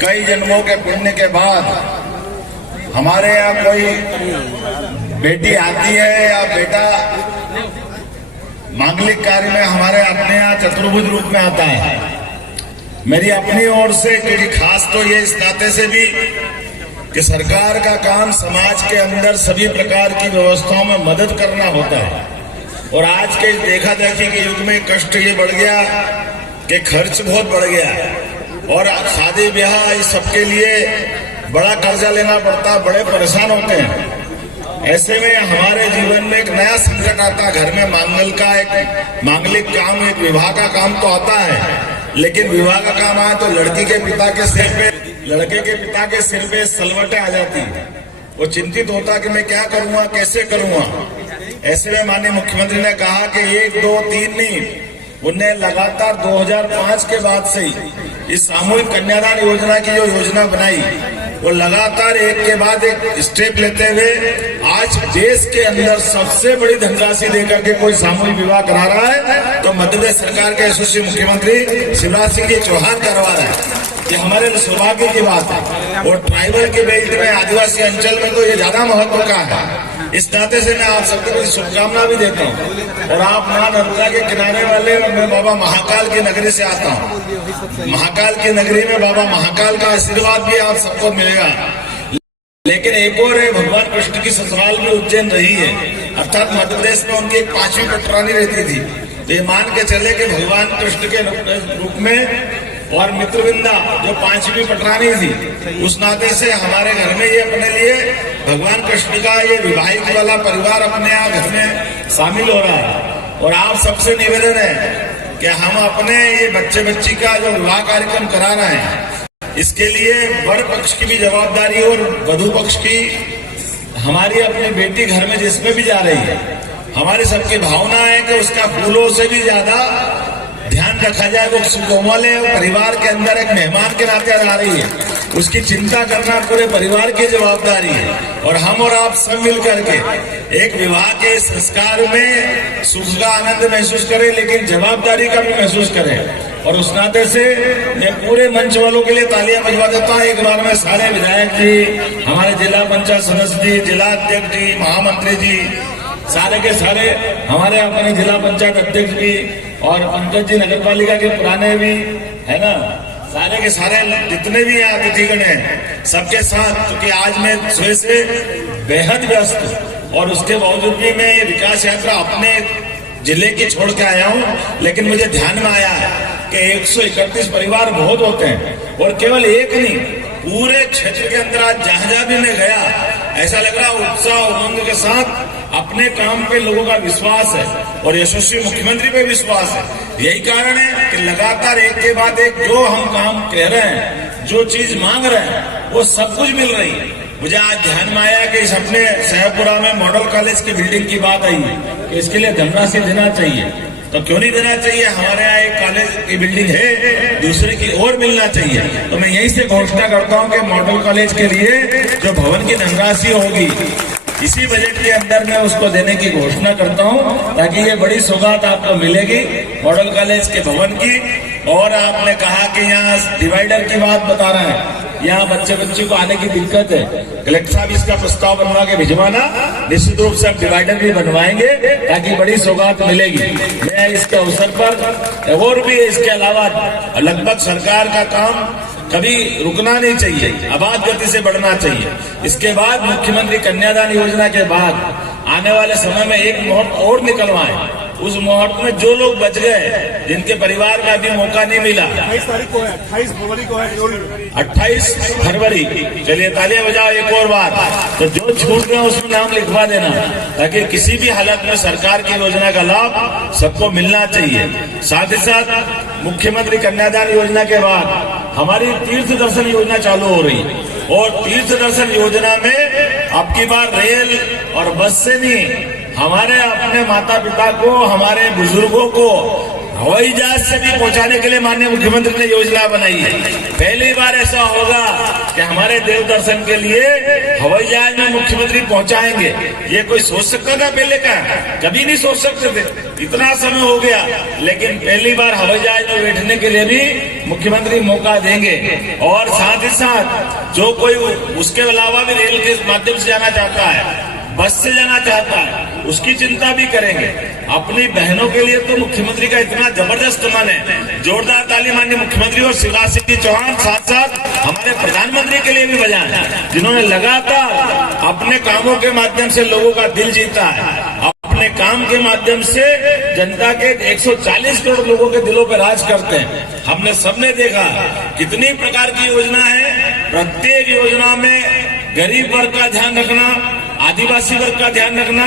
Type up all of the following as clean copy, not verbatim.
कई जन्मों के पुण्य के बाद हमारे यहाँ कोई बेटी आती है या बेटा मांगलिक कार्य में हमारे अपने यहाँ चतुर्भुज रूप में आता है। मेरी अपनी ओर से, क्योंकि खास तो ये इस नाते से भी कि सरकार का काम समाज के अंदर सभी प्रकार की व्यवस्थाओं में मदद करना होता है। और आज के देखा देखी के युग में कष्ट ये बढ़ गया कि खर्च बहुत बढ़ गया और शादी ब्याह इस सबके लिए बड़ा कर्जा लेना पड़ता, बड़े परेशान होते हैं। ऐसे में हमारे जीवन में एक नया संकट आता, घर में मांगल का एक मांगलिक काम, एक विवाह का काम तो आता है, लेकिन विवाह का काम आए तो लड़के के पिता के सिर पे सलवटें आ जाती है। वो चिंतित होता कि मैं क्या करूंगा, कैसे करूंगा। ऐसे में माननीय मुख्यमंत्री ने कहा कि 1, 2, 3 नहीं, उन्हें लगातार 2005 के बाद से ही इस सामूहिक कन्यादान योजना की जो योजना बनाई, वो लगातार एक के बाद एक स्टेप लेते हुए आज देश के अंदर सबसे बड़ी धनराशि देकर के कोई सामूहिक विवाह करा रहा है तो मध्य प्रदेश सरकार के यशस्वी मुख्यमंत्री शिवराज सिंह चौहान करवा रहा है। ये हमारे लिए सौभाग्य की बात है। और ट्राइबल के बेल्ट में, आदिवासी अंचल में तो ये ज्यादा महत्व का है। इस नाते से मैं आप सबको कुछ शुभकामना भी देता हूँ। और आप मां नर्मदा के किनारे वाले, मैं बाबा महाकाल की नगरी से आता हूँ। महाकाल की नगरी में बाबा महाकाल का आशीर्वाद भी आप सबको मिलेगा। लेकिन एक और है, भगवान कृष्ण की ससुराल भी उज्जैन रही है, अर्थात मध्य प्रदेश में उनकी एक 5वीं पटरानी रहती थी। तो ये मान के चले कि भगवान कृष्ण के रूप में और मित्रविंदा जो 5वीं पटरानी थी, उस नाते से हमारे घर में ये अपने लिए भगवान कृष्ण का ये विवाहित वाला परिवार अपने यहाँ घर में शामिल हो रहा है। और आप सबसे निवेदन है कि हम अपने ये बच्चे बच्ची का जो विवाह कार्यक्रम करा रहे हैं, इसके लिए वर पक्ष की भी जवाबदारी और वधू पक्ष की, हमारी अपनी बेटी घर में जिसमें भी जा रही है, हमारी सबकी भावना है कि उसका फूलों से भी ज्यादा ध्यान रखा जाए। वो कोमल है, परिवार के अंदर एक मेहमान के नाते आ रही है, उसकी चिंता करना पूरे परिवार की जवाबदारी है। और हम और आप सब मिल करके एक विवाह के संस्कार में सुख का आनंद महसूस करें, लेकिन जवाबदारी का भी महसूस करें। और उस नाते से मैं पूरे मंच वालों के लिए तालियां बजवा देता हूं। एक बार में सारे विधायक जी, हमारे जिला पंचायत सदस्य जी, जिला अध्यक्ष जी, महामंत्री जी, सारे के सारे हमारे अपने जिला पंचायत अध्यक्ष भी और पंकज जी नगर पालिका के पुराने भी है ना, सारे के सारे जितने भी अतिथिगण हैं, सबके साथ, क्योंकि आज मैं सुबह से बेहद व्यस्त और उसके बावजूद भी मैं ये विकास यात्रा अपने जिले की छोड़ के आया हूँ। लेकिन मुझे ध्यान में आया कि 131 परिवार बहुत होते हैं और केवल एक नहीं, पूरे क्षेत्र के अंदर आज जहां भी मैं गया, ऐसा लग रहा उत्साह उमंग के साथ अपने काम पे लोगों का विश्वास है और यशस्वी मुख्यमंत्री पे विश्वास है। यही कारण है कि लगातार एक के बाद एक जो हम काम कह रहे हैं, जो चीज मांग रहे हैं, वो सब कुछ मिल रही है। मुझे आज ध्यान में आया कि इस अपने सहपुरा में मॉडल कॉलेज की बिल्डिंग की बात आई है कि इसके लिए धनराशि देना चाहिए। तो क्यों नहीं देना चाहिए? हमारे यहाँ एक कॉलेज की बिल्डिंग है, दूसरे की और मिलना चाहिए। तो मैं यहीं से घोषणा करता हूँ कि मॉडल कॉलेज के लिए जो भवन की धनराशि होगी, इसी बजट के अंदर मैं उसको देने की घोषणा करता हूं, ताकि ये बड़ी सौगात आपको मिलेगी मॉडल कॉलेज के भवन की। और आपने कहा कि यहाँ डिवाइडर की बात बता रहे हैं, यहाँ बच्चे को आने की दिक्कत है, कलेक्टर साहब इसका प्रस्ताव बनवा के भिजवाना, निश्चित रूप से हम डिवाइडर भी बनवाएंगे ताकि बड़ी सौगात मिलेगी। मैं इसके अवसर पर और भी इसके अलावा लगभग सरकार का काम कभी रुकना नहीं चाहिए, आबाद गति से बढ़ना चाहिए। इसके बाद मुख्यमंत्री कन्यादान योजना के बाद आने वाले समय में एक मुहूर्त और निकलवाएं। उस मुहूर्त में जो लोग बच गए, जिनके परिवार का भी मौका नहीं मिला, 28 फरवरी को है 28 फरवरी, चलिए तालियां बजाओ एक और बार। तो जो छूट गए उसमें नाम लिखवा देना, ताकि किसी भी हालत में सरकार की योजना का लाभ सबको मिलना चाहिए। साथ ही साथ मुख्यमंत्री कन्यादान योजना के बाद हमारी तीर्थ दर्शन योजना चालू हो रही है और तीर्थ दर्शन योजना में अब की बार रेल और बस से नहीं, हमारे अपने माता पिता को, हमारे बुजुर्गों को हवाई जहाज से भी पहुंचाने के लिए माननीय मुख्यमंत्री ने योजना बनाई है। पहली बार ऐसा होगा कि हमारे देव दर्शन के लिए हवाई जहाज में मुख्यमंत्री पहुंचाएंगे। ये कोई सोच सकता था पहले का? कभी नहीं सोच सकते थे, इतना समय हो गया। लेकिन पहली बार हवाई जहाज में बैठने के लिए भी मुख्यमंत्री मौका देंगे। और साथ ही साथ जो कोई उसके अलावा भी रेल के माध्यम से जाना चाहता है, बस से जाना चाहता है, उसकी चिंता भी करेंगे। अपनी बहनों के लिए तो मुख्यमंत्री का इतना जबरदस्त मन है। जोरदार ताली माननीय मुख्यमंत्री और शिवराज सिंह चौहान साथ साथ हमारे प्रधानमंत्री के लिए भी बजाएं, जिन्होंने लगातार अपने कामों के माध्यम से लोगों का दिल जीता है। अपने काम के माध्यम से जनता के 140 करोड़ लोगों के दिलों पर राज करते हैं। हमने सबने देखा कितनी प्रकार की योजना है। प्रत्येक योजना में गरीब वर्ग का ध्यान रखना, आदिवासी वर्ग का ध्यान रखना,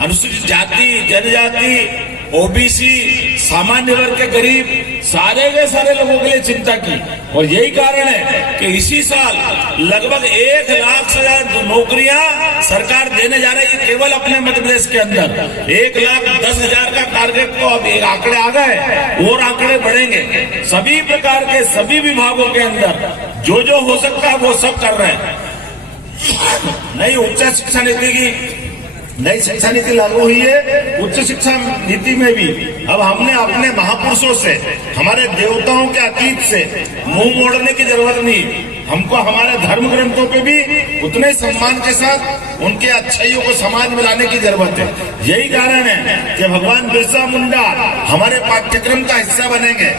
अनुसूचित जाति जनजाति, ओबीसी, सामान्य वर्ग के गरीब, सारे के सारे लोगों के लिए चिंता की। और यही कारण है कि इसी साल लगभग 1 लाख से ज्यादा नौकरियां सरकार देने जा रही है केवल अपने मध्य प्रदेश के अंदर। 1,10,000 का टारगेट को अब एक आंकड़े आ गए और आंकड़े बढ़ेंगे। सभी प्रकार के सभी विभागों के अंदर जो जो हो सकता है वो सब कर रहे हैं। नई उच्च शिक्षा नीति की नई शिक्षा नीति लागू हुई है। उच्च शिक्षा नीति में भी अब हमने अपने महापुरुषों से, हमारे देवताओं के अतीत से मुंह मोड़ने की जरूरत नहीं। हमको हमारे धर्म ग्रंथों पे भी उतने सम्मान के साथ उनके अच्छाइयों को समाज में लाने की जरूरत है। यही कारण है कि भगवान बिरसा मुंडा हमारे पाठ्यक्रम का हिस्सा बनेंगे।